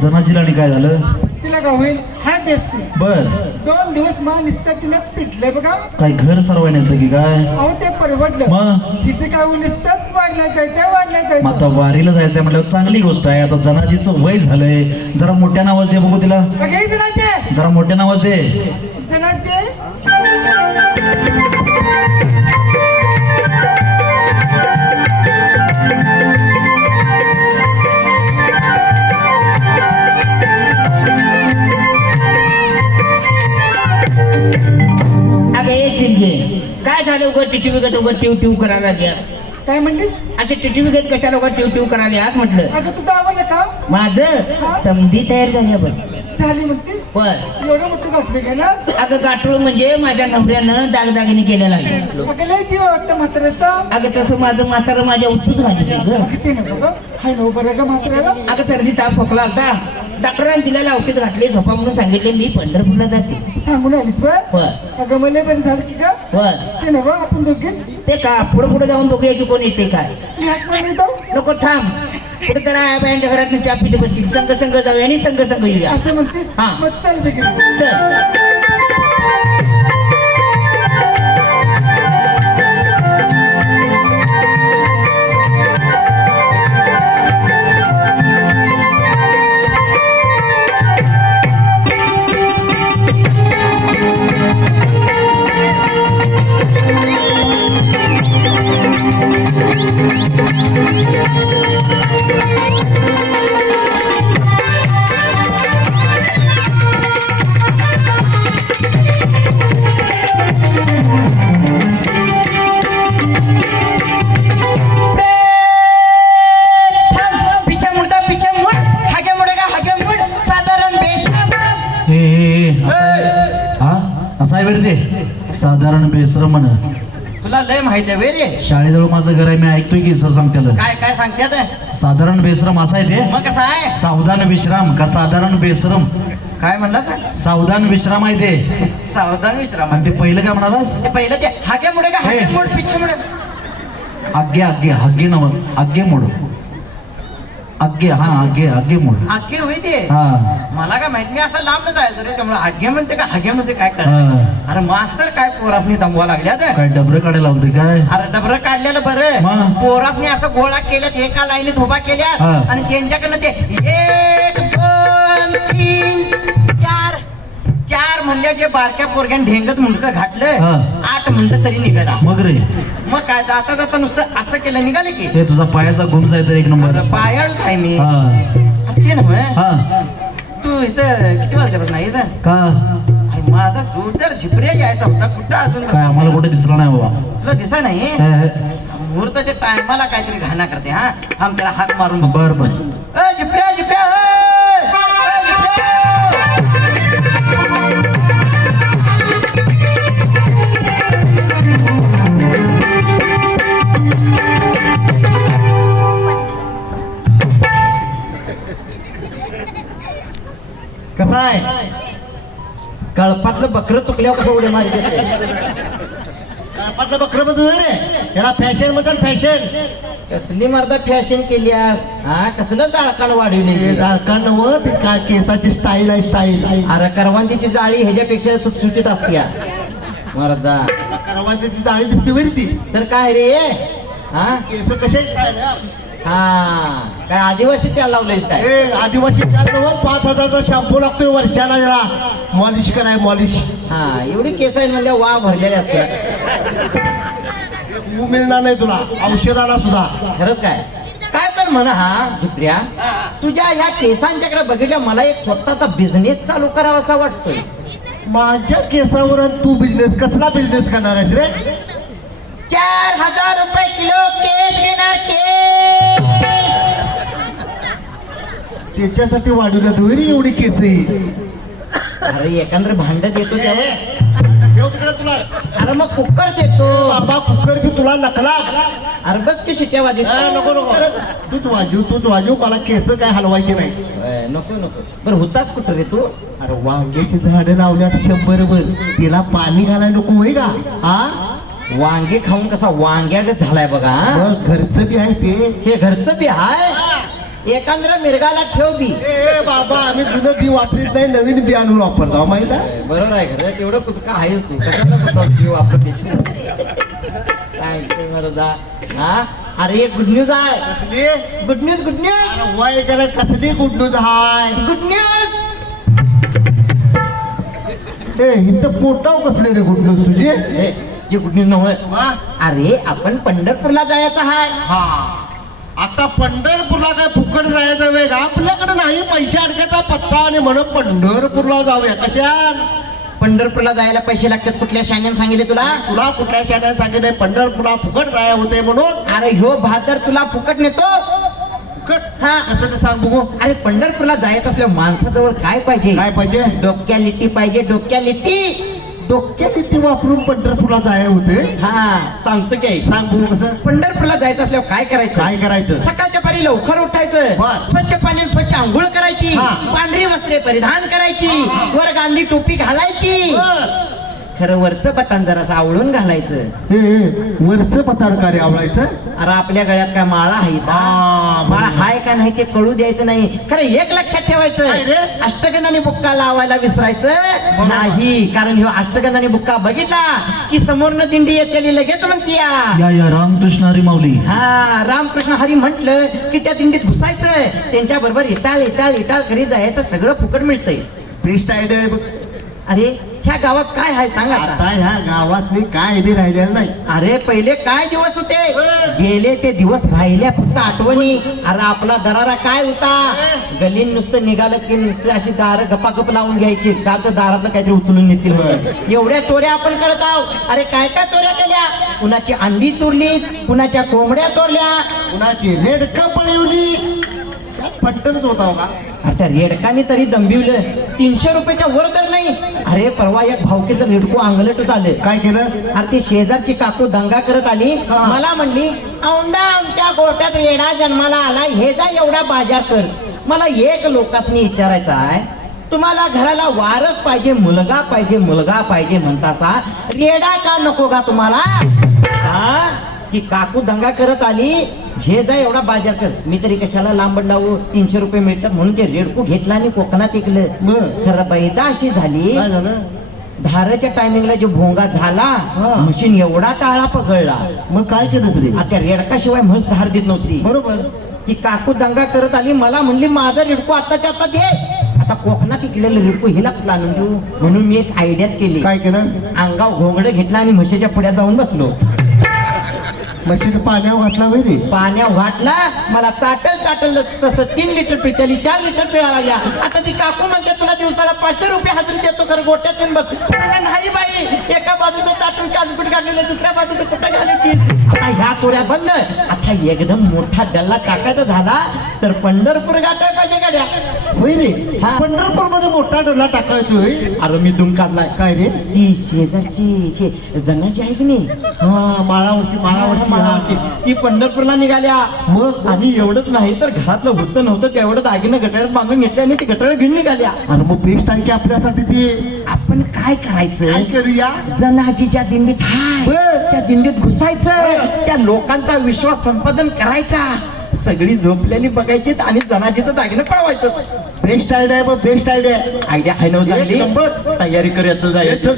जनाजीला आणि काय झालं? तिला का होईल? हाय बेस्ट बर. दोन दिवस मा निसतं तिला पिटलंय बघा. काय घर सरवाय नेतं की काय? अहो ते परवडलं. मग? तिचे काय होईल नुसतंच जायचं मग आता वारीला जायचंय म्हटल्यावर चांगली गोष्ट आहे. आता जनाजीचं वय झालंय. जरा मोठ्या आवाज दे बघू तिला. जरा मोठ्या आवाज दे. जणाचे झालं टिटवी गत उगं टिव टिव करायला लागल्या काय म्हणलीस? अच्छा टिटवी गत कशाला उगं टिव टिव करायला आज म्हटलं. अगं तुझं आवडलं का माझं? समधी तयार झाली आपण झाली म्हणतीस? पण एवढं मोठं गाठलं काय ना? अगं गाठोळ म्हणजे माझ्या नवऱ्यानं दागदागिने केलेला आहे अगं लय जीव वाटतं म्हाताऱ्याचा. अगं तसं माझं म्हातारं माझ्या ग. किती ना बघा हाय बरं का म्हाताऱ्याला. अगं सर्दी ताप खोकला होता. डॉक्टरांनी दिलेलं औषध घातले झोपा म्हणून सांगितले मी पंढरपूरला जाते. सांगून आलीस बरं? पण अगं मला बरं झालं की का पण ते ना बा आपण दोघीच ते का पुढे पुढे जाऊन बघूया की कोण येते काय? नको थांब. कुठे तर बायांच्या घरात चहा पिते बसतील संघ संघ जाऊया आणि संघ संघ येऊया. असं म्हणतेस? हा. चल. साधारण बेसर म्हण तुला लय माहिती आहे रे. शाळेजवळ माझं घर आहे मी ऐकतोय की सर सांगत्याला. काय काय सांगतात साधारण बेसरम असं आहे ते मग कसं आहे? सावधान विश्राम का साधारण बेसरम काय म्हणला सावधान विश्राम आहे ते. सावधान विश्राम आणि ते पहिलं काय म्हणालास? ते पहिलं ते हागे मुडेगा हागे हे. मुड पिछे मुड. आगे आगे आगे नव आगे मोड. आगे हा आगे आगे मोड. आगे होई ते. हा. मला काय माहीत मी असं लांब जायचं रे त्यामुळे आगे म्हणते का हागे म्हणते काय कर हा. अरे मास्तर काय पोरासनी दमवा लागल्या काय डबरं काढायला लावते काय? अरे डबर काढलेलं? बरं. पोरासनी असं गोळा केल्यात एका लाईनीत उभा केल्या. आणि त्यांच्याकडनं ते एक दोन तीन चार चार म्हणल्या जे बारक्या पोरग्यान ढेंगत मुंडकं घातलं. आठ म्हणलं तरी निघाला. मग रे? मग काय जाता जाता नुसतं असं केलं निघाले की? हे तुझा पायाचा गुंज आहे तर एक नंबर. पायाळच आहे मी. ते ना तू इथं किती वाजल्यापासून आहे का? माझा जोरदार झिपऱ्या यायचा होता. कुठं अजून? काय आम्हाला कुठे दिसला नाही बाबा. तुला दिसा नाही. मुहूर्ताच्या टायमाला काहीतरी घाणा करते हा. आम त्याला हाक मारून बर बर. ए, जिप्र्या कळपातलं बकर चुकल्यावर कसं उड्या मारी देते? आपलं बकरं मध्ये रे. याला फॅशनमध्ये फॅशन कसली मर्दा फॅशन केलीस हा कसलं जाळकान वाढवली झारखंड नव ते काय केसाची स्टाईल आहे स्टाईल अरे करवंदीची जाळी ह्याच्यापेक्षा सुटसुटीत असते या. मर्दा. करवांची जाळी दिसते बरी ती. तर काय रे? हा? केस कसे हा. काय आदिवासी त्याला लावलंयस हा? काय? ए आदिवासी पाच हजारचा शॅम्पू लागतोय वर्षाला याला मॉलिश कराय मॉलिश? हा एवढी केस आहे म्हणजे वा भरलेले असतात. ऊ मिळणार नाही तुला. औषधाला सुद्धा. खरंच काय? काय तर म्हणा हा झिपऱ्या तुझ्या ह्या केसांच्याकडे बघितल्या मला एक स्वतःचा बिझनेस चालू करावासा वाटतोय. माझ्या केसावर तू बिझनेस कसला बिझनेस करणार आहेस रे? चार हजार त्याच्यासाठी वाढवल्यात वरी एवढी केस. अरे एकंदर भांड देतो त्यावर. तुला. अरे मग कुकर देतो. बाबा कुकर बी तुला नकला. अरे बस की शिट्या वाजत ए, नको नको. तूच वाजव तूच वाजव. मला केस काय हलवायचे नाही. नको नको. बरं होताच कुठं रे तू? अरे वांग्याची झाडं लावल्यात शंभर वर तिला पाणी घालायला नको होय का? हा? वांगे खाऊन कसा वांग्यागत झालाय बघा? बघ घरचं बी आहे ते. हे घरचं बी हाय एकांद्र मिरगाला ठेव बी. ए बाबा आम्ही जुनं बी वापरीत नाही नवीन बी आणून वापरतो माहीत आहे? बरोबर आहे खरं तेवढं कुचका आहेस तू. कशाला वापरते मरदा. हा? अरे गुड न्यूज आहे. कसली? गुड न्यूज गुड न्यूज वय करा कसली good news hi good news ए इथं पोटाव कसले रे गुड न्यूज तुझी? जे गुड न्यूज नव्हे. अरे आपण पंढरपूरला जायचं आहे. हा. आता पंढरपूरला काय फुकट जायचं वेग? आपल्याकडे नाही पैसे अडकायचा पत्ता आणि म्हणून पंढरपूरला जाऊया. कशा? पंढरपूरला जायला पैसे लागतात कुठल्या शाण्याने सांगितले तुला? तुला कुठल्या शाळेत सांगितलंय पंढरपूरला फुकट जाया होते म्हणून. अरे ह्यो भादर तुला फुकट नेतो. फुकट? हा. कसं ते सांग बघू. अरे पंढरपूरला जायचं असल्या माणसाजवळ काय पाहिजे? काय पाहिजे? डोक्या लिट्टी पाहिजे डोक्या लिट्टी डोक्यात इथे वापरून पंढरपूरला जाया होते. हा सांगतो की. सांग बघू कसं? पंढरपूरला जायचं असल्यावर काय करायचं? काय करायचं? सकाळच्या पारी लवकर उठायचं. स्वच्छ पाण्यात स्वच्छ आंघोळ करायची. पांढरी वस्त्रे परिधान करायची. वर गांधी टोपी घालायची. खरं वरचं बटन जरासं आवळून घालायचं ए, वरचं पठार कार्य आवडायचं अरे आपल्या गळ्यात काय माळा आहे का? हा, माळा बरोबर. हाय का नाही ते कळू द्यायचं नाही खरं एक लक्षात काय ठेवायचं? अष्टगंधाने बुक्का लावायला विसरायचं बरोबर. नाही कारण ह्यो अष्टगंधाने बुक्का बघितला की समोरनं दिंडी येते लगेच म्हणतीया या या रामकृष्ण हरी माऊली हा रामकृष्ण हरी म्हंटल की त्या दिंडीत घुसायचं त्यांच्या बरोबर इटाळ इटाळ इटाळ करीत जायचं सगळं फुकट मिळतंय बेस्ट आयडिया आहे बघ. अरे ह्या गावात काय आहे सांग आता. आता ह्या गावात मी काय बी राहिलेलं नाही. अरे पहिले काय दिवस होते? गेले ते दिवस राहिल्या फक्त आठवणी. अरे आपला दरारा काय होता? गलीन नुसतं निघालं की नुसतं अशी दार गपागप लावून घ्यायची. का तर दारातलं काहीतरी उचलून नेतील म्हणून. एवढ्या चोऱ्या आपण करत आहोत. अरे काय काय चोऱ्या केल्या? कुणाची अंडी चोरली कुणाच्या कोंबड्या चोरल्या? कुणाची रेडका पळवली त्यात फट्टनच होता हो का? अरे त्या रेडकाने तरी दंबिवलं तीनशे रुपयाच्या वर तर नाही. अरे परवा एक भावकीचं रेडको अंगलटच आले काय केलं? अरे ती शेजारची काकू दंगा करत आली. मला म्हणली औंदा आमच्या गोट्यात रेडा जन्माला आला. हे जा एवढा बाजार कर. मला एक लोकांनी विचारायचं आहे तुम्हाला घराला वारस पाहिजे मुलगा पाहिजे मुलगा पाहिजे म्हणतासा? रेडा का नको का तुम्हाला? हा? ती काकू दंगा करत आली. घे जा एवढा बाजार कर. मी तरी कशाला लांब लावू? तीनशे रुपये मिळतात म्हणून ते रेडकू घेतला आणि कोकणात टिकलं बरं. खरं बैदा अशी झाली. काय झालं? धाराच्या टायमिंगला जो भोंगा झाला हा. मशीन एवढा टाळा पकडला. मग काय केलं रे आता रेडकाशिवाय म्हस धार देत नव्हती. बरोबर. ती काकू दंगा करत आली मला म्हणली माझा रेडको आताच्या आता दे आता कोकणात इकलेलं रेडको हिला तुला आणून देऊ. म्हणून मी एक आयडियाच केली. काय केलं? अंगाव घोंगड घेतला आणि म्हशीच्या पुढ्यात जाऊन बसलो. मशीन पाण्यावर घातला वय रे. पाण्या घाटला मला चाटल चाटल. तसं तीन लिटर पिटली चार लिटर पिळाल्या आता ती काकू म्हणते तुला दिवसाला पाचशे रुपये हजरी देतो तर गोट्यात येऊन बस म्हणलं, नाही बाई एका बाजूचं चाटून काजपीठ काढलेलं दुसऱ्या बाजूचं कुठं घालायचीस? आता ह्या चोऱ्या बंद आता एकदम मोठा डल्ला टाकायचा झाला तर पंढरपूर गाठाय पाहिजे गाड्या. होय रे? हा. पंढरपूरमध्ये मोठा डल्ला टाका येतोय अरे मी दुम काढलाय. काय रे? ती शेजारची जनाची आहे की नाही? हा माळावरची माळावरची. मानावरची. हा. ती पंढरपूरला निघाल्या. मग? आणि एवढंच नाही तर घरातलं होतं नव्हतं तेवढं दागिनं गटाळ्यात बांधून घेतल्या आणि ती गटाळ घेऊन निघाल्या. आणि मग बेस्ट आहे की आपल्यासाठी ते? आपण काय करायचं? करूया? जनाजीच्या दिंडीत हाय. बर. त्या दिंडीत घुसायचं. त्या लोकांचा विश्वास संपादन करायचा. सगळी झोपलेली बघायची आणि जनाजीचं दागिनं पळवायचं best idea best idea idea एक नंबर. तयारी करायचं जायचं.